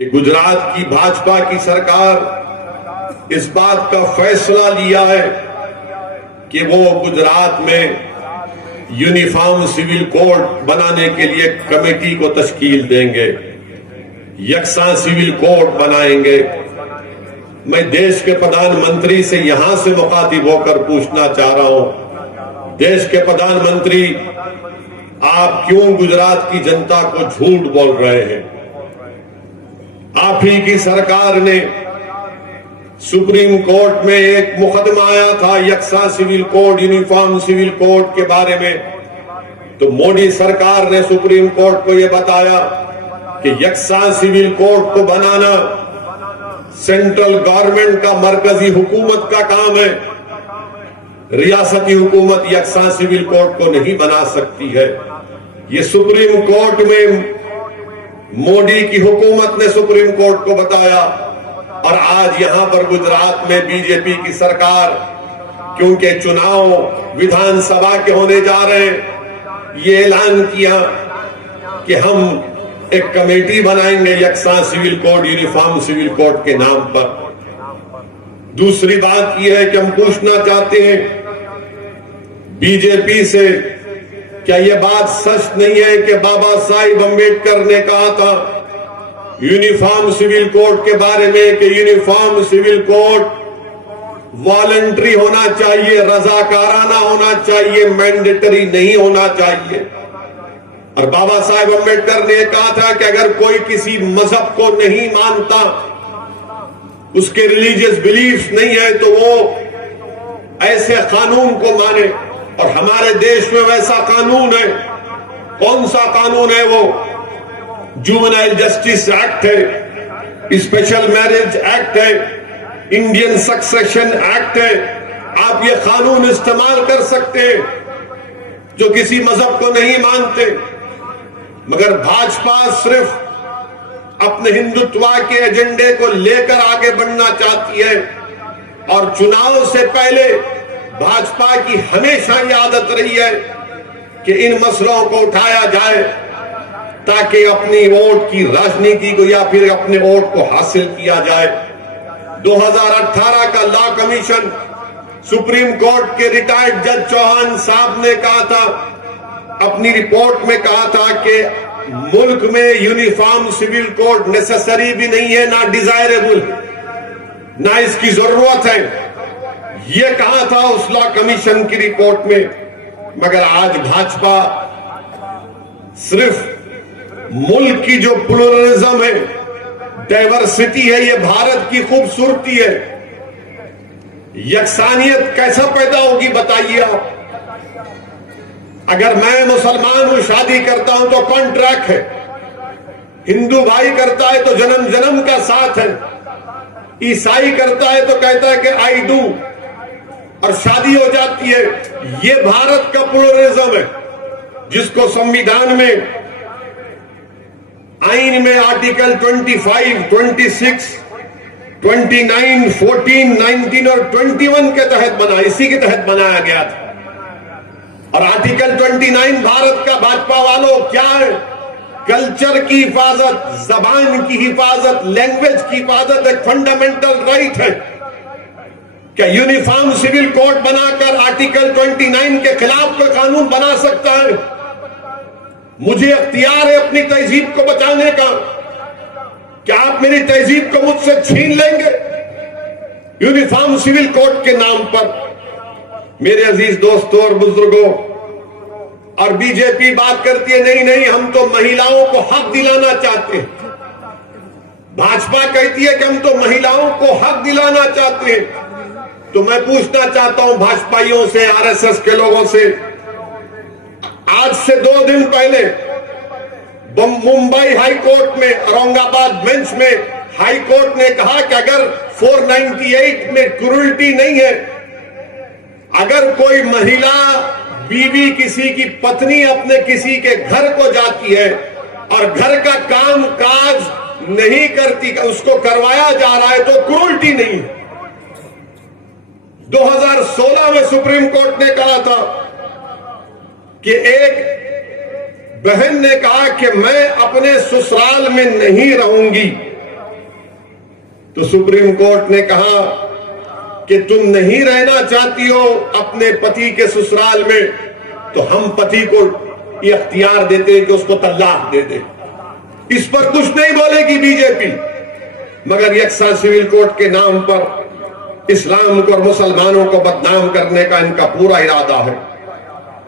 कि गुजरात की भाजपा की सरकार इस बात का फैसला लिया है कि वो गुजरात में यूनिफॉर्म सिविल कोड बनाने के लिए कमेटी को तश्कील देंगे, यकसा सिविल कोड बनाएंगे। मैं देश के प्रधानमंत्री से यहां से मुखातिब होकर पूछना चाह रहा हूं, देश के प्रधानमंत्री, आप क्यों गुजरात की जनता को झूठ बोल रहे हैं? आप ही की सरकार ने सुप्रीम कोर्ट में एक मुकदमा आया था यकसा civil code, uniform civil code के बारे में, तो मोदी सरकार ने सुप्रीम कोर्ट को यह बताया कि यकसा सिविल कोड को बनाना सेंट्रल गवर्नमेंट का, मरकजी हुकूमत का काम है। रियासती हुकूमत यकसा सिविल कोड को नहीं बना सकती है। ये सुप्रीम कोर्ट में मोदी की हुकूमत ने सुप्रीम कोर्ट को बताया, और आज यहां पर गुजरात में बीजेपी की सरकार, क्योंकि चुनाव विधानसभा के होने जा रहे हैं, ये ऐलान किया कि हम एक कमेटी बनाएंगे यकसा civil code, uniform civil code के नाम पर। दूसरी बात यह है कि हम पूछना चाहते हैं बीजेपी से, क्या यह बात सच नहीं है कि बाबा साहिब अम्बेडकर ने कहा था यूनिफॉर्म सिविल कोड के बारे में कि यूनिफॉर्म सिविल कोड वॉलंटरी होना चाहिए, रजाकाराना होना चाहिए, मैंडेटरी नहीं होना चाहिए। और बाबा साहिब अम्बेडकर ने कहा था कि अगर कोई किसी मजहब को नहीं मानता, उसके रिलीजियस बिलीफ नहीं है, तो वो ऐसे कानून को माने। और हमारे देश में वैसा कानून है। कौन सा कानून है वो? जुवेनाइल जस्टिस एक्ट है, स्पेशल मैरिज एक्ट है, इंडियन सक्सेशन एक्ट है। आप ये कानून इस्तेमाल कर सकते हैं जो किसी मजहब को नहीं मानते। मगर भाजपा सिर्फ अपने हिंदुत्व के एजेंडे को लेकर आगे बढ़ना चाहती है, और चुनाव से पहले भाजपा की हमेशा ये आदत रही है कि इन मसलों को उठाया जाए ताकि अपनी वोट की राजनीति को या फिर अपने वोट को हासिल किया जाए। 2018 का लॉ कमीशन, सुप्रीम कोर्ट के रिटायर्ड जज चौहान साहब ने कहा था, अपनी रिपोर्ट में कहा था कि मुल्क में यूनिफॉर्म सिविल कोड नेसेसरी भी नहीं है, ना डिजायरेबल, ना इसकी जरूरत है। ये कहा था उस लॉ कमीशन की रिपोर्ट में। मगर आज भाजपा सिर्फ मुल्क की जो प्लुरलिज्म है, डाइवर्सिटी है, ये भारत की खूबसूरती है। यकसानियत कैसा पैदा होगी बताइए आप? अगर मैं मुसलमान हूं, शादी करता हूं तो कॉन्ट्रैक्ट है, हिंदू भाई करता है तो जन्म जन्म का साथ है, ईसाई करता है तो कहता है कि आई डू, और शादी हो जाती है। ये भारत का प्लुरलिज्म है, जिसको संविधान में, आइन में आर्टिकल 25, 26, 29, 14, 19 और 21 के तहत बना, इसी के तहत बनाया गया था। और आर्टिकल 29 भारत का, भाजपा वालों, क्या है? कल्चर की हिफाजत, जबान की हिफाजत, लैंग्वेज की हिफाजत एक फंडामेंटल राइट है। क्या यूनिफॉर्म सिविल कोड बनाकर आर्टिकल 29 के खिलाफ कोई कानून बना सकता है? मुझे अख्तियार है अपनी तहजीब को बचाने का। क्या आप मेरी तहजीब को मुझसे छीन लेंगे यूनिफॉर्म सिविल कोड के नाम पर? मेरे अजीज दोस्तों और बुजुर्गों, और बीजेपी बात करती है नहीं नहीं, हम तो महिलाओं को हक दिलाना चाहते हैं। भाजपा कहती है कि हम तो महिलाओं को हक दिलाना चाहते हैं। तो मैं पूछना चाहता हूं भाजपाइयों से, आरएसएस के लोगों से, आज से 2 दिन पहले मुंबई हाई कोर्ट में, औरंगाबाद बेंच में हाई कोर्ट ने कहा कि अगर 498 में क्रूरल्टी नहीं है, अगर कोई महिला बीवी, किसी की पत्नी अपने किसी के घर को जाती है और घर का काम काज नहीं करती, उसको करवाया जा रहा है, तो क्रूरल्टी नहीं है। 2016 में सुप्रीम कोर्ट ने कहा था कि एक बहन ने कहा कि मैं अपने ससुराल में नहीं रहूंगी तो सुप्रीम कोर्ट ने कहा कि तुम नहीं रहना चाहती हो अपने पति के ससुराल में, तो हम पति को ये अख्तियार देते हैं कि उसको तलाक दे दे। इस पर कुछ नहीं बोलेगी बीजेपी, मगर यकसा सिविल कोड के नाम पर इस्लाम को और मुसलमानों को बदनाम करने का इनका पूरा इरादा है।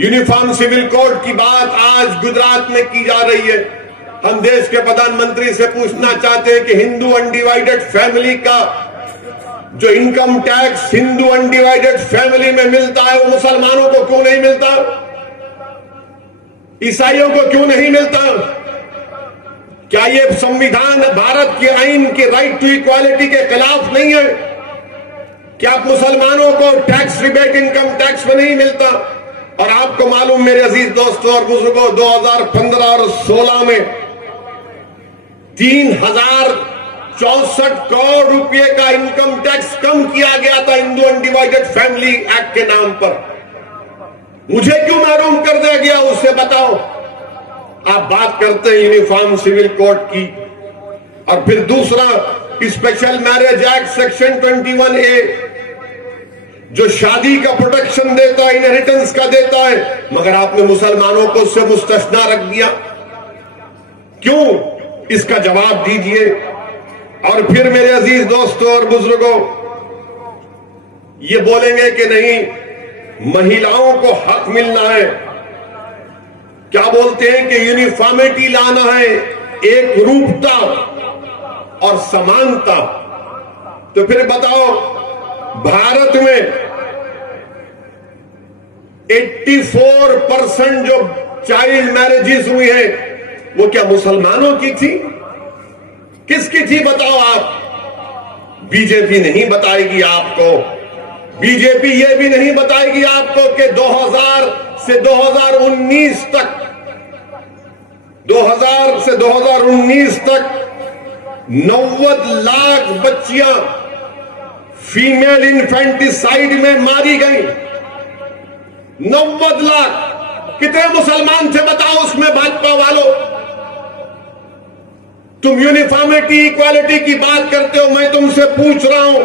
यूनिफॉर्म सिविल कोड की बात आज गुजरात में की जा रही है। हम देश के प्रधानमंत्री से पूछना चाहते हैं कि हिंदू अनडिवाइडेड फैमिली का जो income tax Hindu undivided family में मिलता है, वो मुसलमानों को क्यों नहीं मिलता, ईसाइयों को क्यों नहीं मिलता? क्या ये संविधान भारत के आईन के राइट टू इक्वालिटी के खिलाफ नहीं है? क्या मुसलमानों को टैक्स रिबेट इनकम टैक्स में नहीं मिलता? और आपको मालूम मेरे अजीज दोस्तों और बुजुर्गों, 2015 और 16 में 3064 करोड़ रुपए का इनकम टैक्स कम किया गया था हिंदू अनडिवाइडेड फैमिली एक्ट के नाम पर। मुझे क्यों महरूम कर दिया गया, उससे बताओ। आप बात करते हैं यूनिफॉर्म सिविल कोड की, और फिर दूसरा special marriage act section 21A जो शादी का प्रोटेक्शन देता है, इनहेरिटेंस का देता है, मगर आपने मुसलमानों को उससे मुस्तस्ना रख दिया। क्यों? इसका जवाब दीजिए। और फिर मेरे अजीज दोस्तों और बुजुर्गों, ये बोलेंगे कि नहीं महिलाओं को हक मिलना है, क्या बोलते हैं कि यूनिफॉर्मिटी लाना है, एक रूपता और समानता। तो फिर बताओ, भारत में 84% जो चाइल्ड मैरिजेस हुई है वो क्या मुसलमानों की थी? किसकी थी बताओ आप? बीजेपी नहीं बताएगी आपको। बीजेपी ये भी नहीं बताएगी आपको कि 2000 से 2019 तक 2000 से 2019 तक 90 लाख बच्चियां फीमेल इन्फेंटिसाइड में मारी गई। 90 लाख। कितने मुसलमान थे बताओ उसमें भाजपा वालों? तुम यूनिफॉर्मिटी इक्वालिटी की बात करते हो, मैं तुमसे पूछ रहा हूं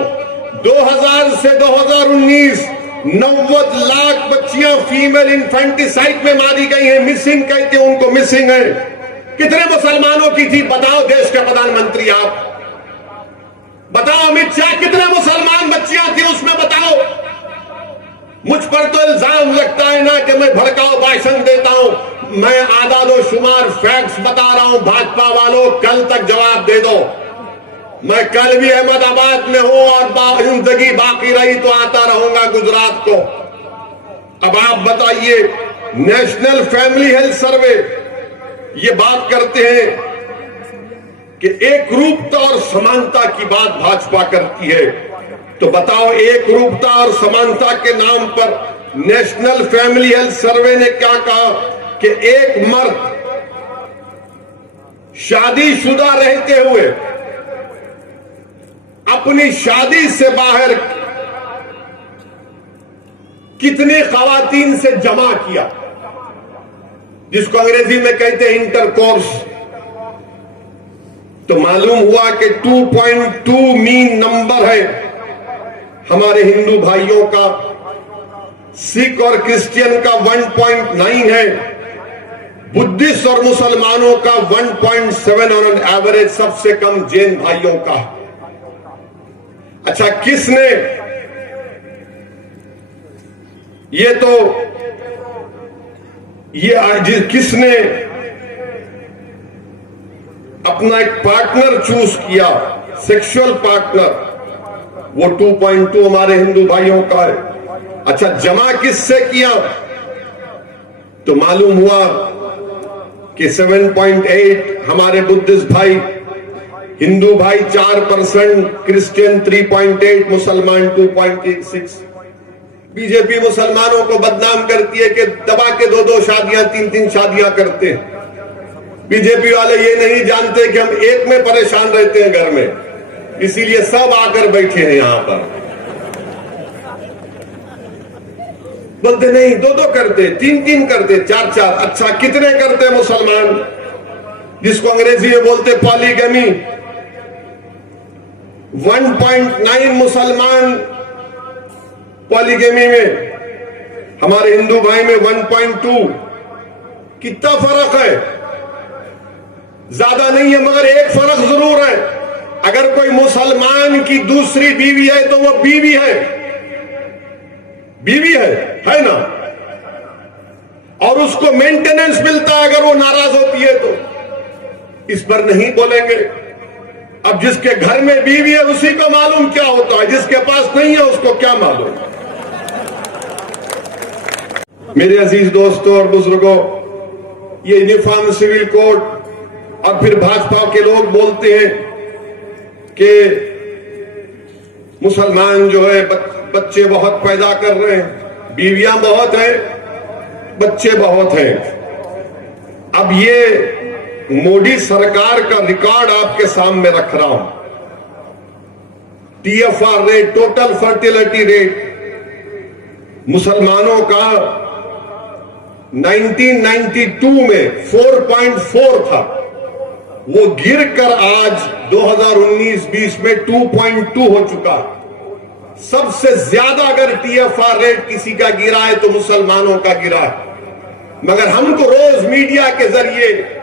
2000 से 2019 90 लाख बच्चियां फीमेल इन्फेंटिसाइड में मारी गई हैं। मिसिंग कहते हैं उनको, मिसिंग है। कितने मुसलमानों की थी बताओ देश के प्रधानमंत्री आप? बताओ अमित शाह, कितने मुसलमान बच्चियां थी उसमें बताओ? मुझ पर तो इल्जाम लगता है ना कि मैं भड़काऊ भाषण देता हूं। मैं आदादो शुमार फैक्ट्स बता रहा हूं। भाजपा वालों कल तक जवाब दे दो। मैं कल भी अहमदाबाद में हूं और जिंदगी बाकी रही तो आता रहूंगा गुजरात को। अब आप बताइए, नेशनल फैमिली हेल्थ सर्वे ये बात करते हैं कि एक रूपता और समानता की बात भाजपा करती है। तो बताओ, एक रूपता और समानता के नाम पर नेशनल फैमिली हेल्थ सर्वे ने क्या कहा कि एक मर्द शादीशुदा रहते हुए अपनी शादी से बाहर कितने खवातीन से जमा किया, जिसको अंग्रेजी में कहते हैं इंटरकोर्स। तो मालूम हुआ कि 2.2 मीन नंबर है हमारे हिंदू भाइयों का, सिख और क्रिश्चियन का 1.9 है, बुद्धिस्ट और मुसलमानों का 1.7 और ऑन एवरेज सबसे कम जैन भाइयों का। अच्छा, किसने किसने अपना एक पार्टनर चूज किया, सेक्सुअल पार्टनर? वो 2.2 हमारे हिंदू भाइयों का है। अच्छा, जमा किससे किया? तो मालूम हुआ कि 7.8 हमारे बुद्धिस्ट भाई, हिंदू भाई 4%, क्रिश्चियन 3.8, मुसलमान 2.6। बीजेपी मुसलमानों को बदनाम करती है कि दबा के 2-2 शादियां 3-3 शादियां करते हैं। बीजेपी वाले ये नहीं जानते कि हम एक में परेशान रहते हैं घर में, इसीलिए सब आकर बैठे हैं यहां पर। बोलते नहीं 2-2 करते, 3-3 करते, 4-4। अच्छा, कितने करते जिसको अंग्रेजी में बोलते पॉलीगमी। 1.9 मुसलमान पॉलीगेमी में, हमारे हिंदू भाई में 1.2। कितना फर्क है? ज्यादा नहीं है, मगर एक फर्क जरूर है। अगर कोई मुसलमान की दूसरी बीवी है तो वो बीवी है, बीवी है ना, और उसको मेंटेनेंस मिलता है अगर वो नाराज होती है तो। इस पर नहीं बोलेंगे। अब जिसके घर में बीवी है उसी को मालूम क्या होता है, जिसके पास नहीं है उसको क्या मालूम। मेरे अजीज दोस्तों और बुजुर्गों, ये यूनिफॉर्म सिविल कोड, और फिर भाजपा के लोग बोलते हैं कि मुसलमान जो है बच्चे बहुत पैदा कर रहे हैं, बीवियां बहुत हैं, बच्चे बहुत हैं। अब ये मोदी सरकार का रिकॉर्ड आपके सामने रख रहा हूं। TFR rate, total fertility rate, मुसलमानों का 1992 में 4.4 था, वो गिरकर आज 2019-20 में 2.2 हो चुका। सबसे ज्यादा अगर TFR रेट किसी का गिरा है तो मुसलमानों का गिरा है। मगर हमको रोज मीडिया के जरिए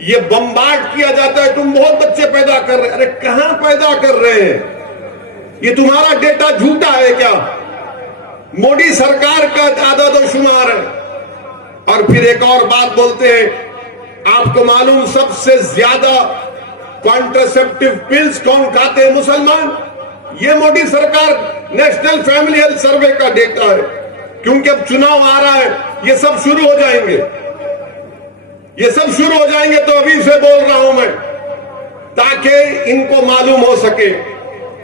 ये बम्बार्ड किया जाता है, तुम बहुत बच्चे पैदा कर रहे हैं। अरे कहां पैदा कर रहे हैं? ये तुम्हारा डेटा झूठा है क्या? मोदी सरकार का आदाद-ओ-शुमार है। और फिर एक और बात बोलते हैं, आपको मालूम सबसे ज्यादा कॉन्ट्रासेप्टिव पिल्स कौन खाते हैं? मुसलमान। ये मोदी सरकार नेशनल फैमिली हेल्थ सर्वे का डेटा है। क्योंकि अब चुनाव आ रहा है, ये सब शुरू हो जाएंगे, ये सब शुरू हो जाएंगे, तो अभी से बोल रहा हूं मैं, ताकि इनको मालूम हो सके।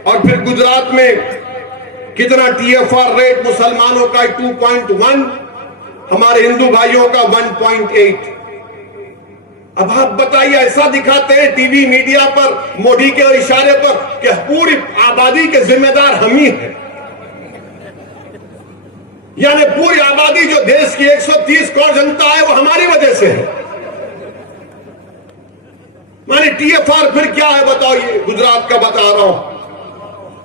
और फिर गुजरात में कितना TFR रेट मुसलमानों का 2.1, हमारे हिंदू भाइयों का 1.8। अब आप बताइए, ऐसा दिखाते हैं टीवी मीडिया पर मोदी के इशारे पर कि पूरी आबादी के जिम्मेदार हम ही हैं, यानी पूरी आबादी जो देश की 130 करोड़ जनता है वो हमारी वजह से है। माने TFR फिर क्या है बताइए? गुजरात का बता रहा हूं।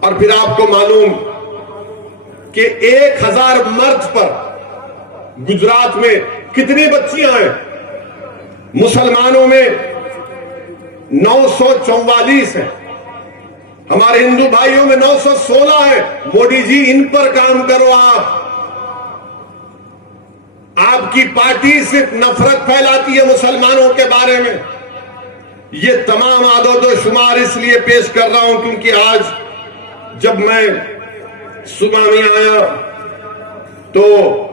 और फिर आपको मालूम कि 1000 मर्द पर गुजरात में कितनी बच्चियां हैं? मुसलमानों में 944 हैं, हमारे हिंदू भाइयों में 916 है। मोदी जी, इन पर काम करो। आपकी पार्टी सिर्फ नफरत फैलाती है मुसलमानों के बारे में। ये तमाम आदो-शुमार इसलिए पेश कर रहा हूं क्योंकि आज जब मैं सुबह में आया तो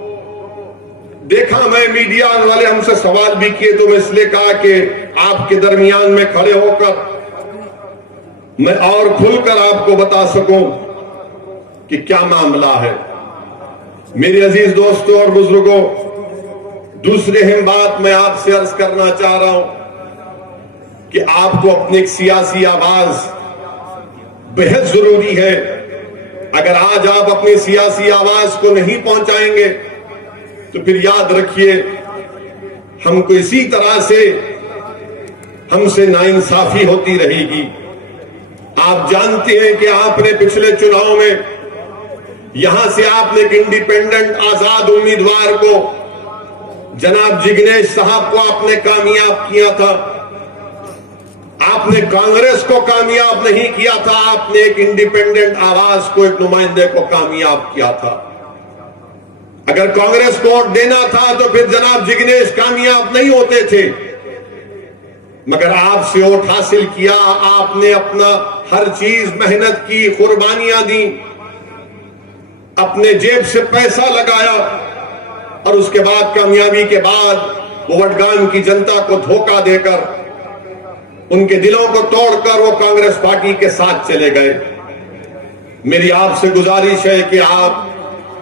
देखा, मैं मीडिया वाले हमसे सवाल भी किए, तो मैं इसलिए कहा कि आपके दरमियान में खड़े होकर मैं और खुलकर आपको बता सकूं कि क्या मामला है। मेरे अजीज दोस्तों और बुजुर्गों, दूसरी अहम बात मैं आपसे अर्ज करना चाह रहा हूं कि आपको अपनी एक सियासी आवाज बेहद जरूरी है। अगर आज आप अपनी सियासी आवाज को नहीं पहुंचाएंगे तो फिर याद रखिए, हमको इसी तरह से हमसे नाइंसाफी होती रहेगी। आप जानते हैं कि आपने पिछले चुनाव में यहां से आपने एक इंडिपेंडेंट आजाद उम्मीदवार को, जनाब जिग्नेश साहब को आपने कामयाब किया था। आपने कांग्रेस को कामयाब नहीं किया था, आपने एक इंडिपेंडेंट आवाज को, एक नुमाइंदे को कामयाब किया था। अगर कांग्रेस को वोट देना था तो फिर जनाब जिग्नेश कामयाब नहीं होते थे, मगर आपसे वोट हासिल किया। आपने अपना हर चीज मेहनत की, कुर्बानियां दी, अपने जेब से पैसा लगाया, और उसके बाद कामयाबी के बाद वो वडगाम की जनता को धोखा देकर, उनके दिलों को तोड़कर वो कांग्रेस पार्टी के साथ चले गए। मेरी आपसे गुजारिश है कि आप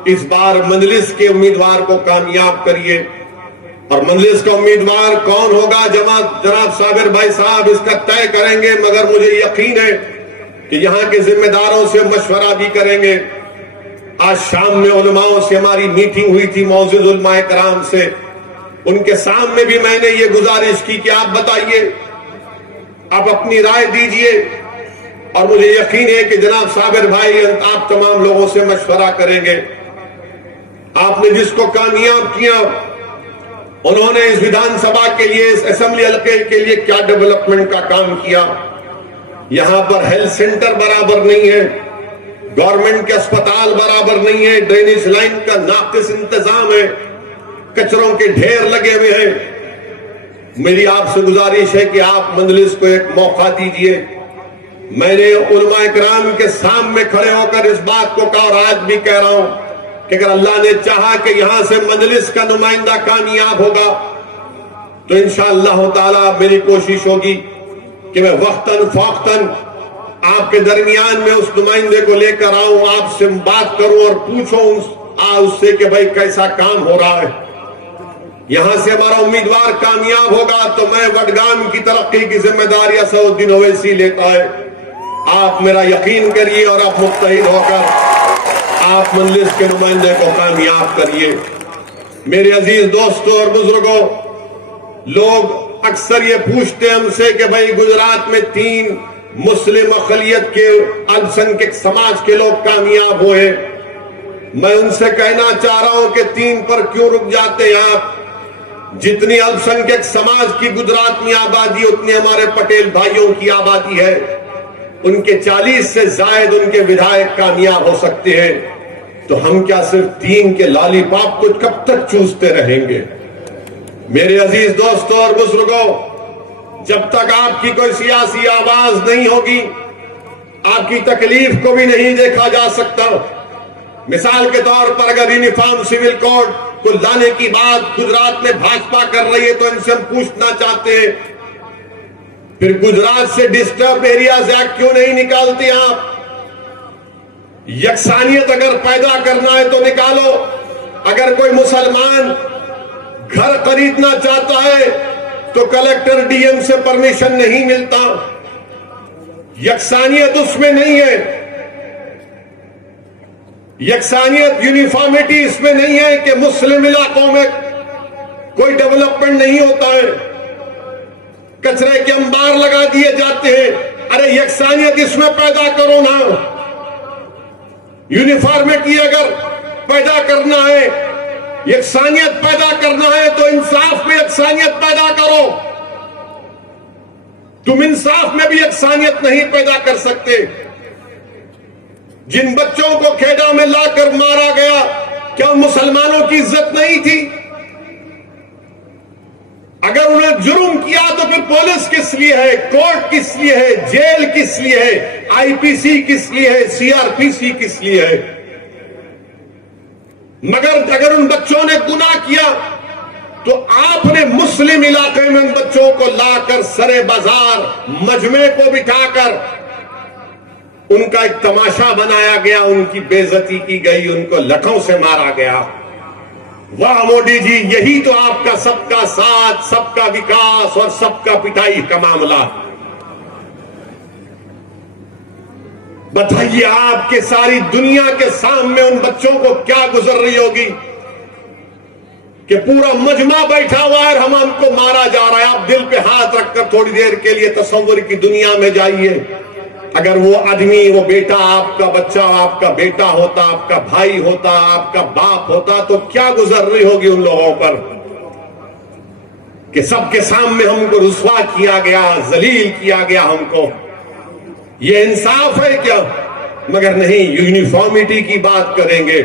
इस बार मजलिस के उम्मीदवार को कामयाब करिए। और मजलिस का उम्मीदवार कौन होगा, जनाब साबिर भाई साहब इसका तय करेंगे, मगर मुझे यकीन है कि यहां के जिम्मेदारों से मशवरा भी करेंगे। आज शाम में उलमाओं से हमारी मीटिंग हुई थी, मौजूद उलमाए कराम से, उनके सामने भी मैंने ये गुजारिश की कि आप बताइए, आप अपनी राय दीजिए और मुझे यकीन है कि जनाब साबिर भाई आप तमाम लोगों से मशवरा करेंगे। आपने जिसको कामयाब किया, उन्होंने इस विधानसभा के लिए, इस असेंबली हल्के के लिए क्या डेवलपमेंट का काम किया। यहां पर हेल्थ सेंटर बराबर नहीं है, गवर्नमेंट के अस्पताल बराबर नहीं है, ड्रेनेज लाइन का नाकिस इंतजाम है, कचरों के ढेर लगे हुए हैं। मेरी आपसे गुजारिश है कि आप मंजलिस को एक मौका दीजिए। मैंने उलमा इकराम के सामने खड़े होकर इस बात को कहा और आज भी कह रहा हूं कि अगर अल्लाह ने चाहा कि यहां से मंजलिस का नुमाइंदा कामयाब होगा तो इंशाअल्लाह ताला मेरी कोशिश होगी कि मैं वक्तन फौक्तन आपके दरमियान में उस नुमाइंदे को लेकर आऊं, आपसे बात करूं और पूछूं उससे कि भाई कैसा काम हो रहा है। यहां से हमारा उम्मीदवार कामयाब होगा तो मैं वडगाम की तरक्की की जिम्मेदारी असदुद्दीन ओवैसी लेता है। आप मेरा यकीन करिए और आप मुत्तहिद होकर आप मंजलिस के नुमाइंदे को कामयाब करिए। मेरे अजीज दोस्तों और बुजुर्गों, लोग अक्सर ये पूछते हैं हमसे कि भाई गुजरात में 3 मुस्लिम अक़लियत के अल्पसंख्यक समाज के लोग कामयाब हुए। मैं उनसे कहना चाह रहा हूं कि 3 पर क्यों रुक जाते हैं आप। जितनी अल्पसंख्यक समाज की गुजरात में आबादी, उतनी हमारे पटेल भाइयों की आबादी है। उनके 40 से ज्यादा उनके विधायक कामयाब हो सकते हैं। तो हम क्या सिर्फ 3 के लॉलीपॉप को कब तक चूसते रहेंगे। मेरे अजीज दोस्तों और बुजुर्गों, जब तक आपकी कोई सियासी आवाज नहीं होगी, आपकी तकलीफ को भी नहीं देखा जा सकता। मिसाल के तौर पर अगर यूनिफॉर्म सिविल कोड को लाने की बात गुजरात में भाजपा कर रही है तो इनसे हम पूछना चाहते हैं, फिर गुजरात से डिस्टर्ब एरियाज एक्ट क्यों नहीं निकालते आप। यकसानियत अगर पैदा करना है तो निकालो। अगर कोई मुसलमान घर खरीदना चाहता है तो कलेक्टर डीएम से परमिशन नहीं मिलता। यकसानियत उसमें नहीं है, यकसानियत यूनिफॉर्मिटी इसमें नहीं है कि मुस्लिम इलाकों में कोई डेवलपमेंट नहीं होता है, कचरे के अंबार लगा दिए जाते हैं। अरे यकसानियत इसमें पैदा करो ना। यूनिफॉर्मिटी अगर पैदा करना है, यकसानियत पैदा करना है तो इंसाफ में यकसानियत पैदा करो। तुम इंसाफ में भी यकसानियत नहीं पैदा कर सकते। जिन बच्चों को खेड़ा में लाकर मारा गया, क्या मुसलमानों की इज्जत नहीं थी? अगर उन्हें जुर्म किया तो फिर पुलिस किस लिए है, कोर्ट किस लिए है, जेल किस लिए है, आईपीसी किस लिए है, सीआरपीसी किस लिए है? मगर अगर उन बच्चों ने गुनाह किया तो आपने मुस्लिम इलाके में उन बच्चों को लाकर सरे बाजार मजमे को बिठाकर उनका एक तमाशा बनाया गया, उनकी बेइज्जती की गई, उनको लठों से मारा गया। वाह मोदी जी, यही तो आपका सबका साथ, सबका विकास और सबका पिटाई का मामला। बताइए आपके सारी दुनिया के सामने उन बच्चों को क्या गुजर रही होगी कि पूरा मजमा बैठा हुआ है और हमको मारा जा रहा है। आप दिल पे हाथ रखकर थोड़ी देर के लिए तस्वीर की दुनिया में जाइए। अगर वो आदमी, वो बेटा, आपका बच्चा, आपका बेटा होता, आपका भाई होता, आपका बाप होता तो क्या गुजर रही होगी उन लोगों पर कि सबके सामने हमको रुसवा किया गया, जलील किया गया हमको। ये इंसाफ है क्या? मगर नहीं, यूनिफॉर्मिटी की बात करेंगे।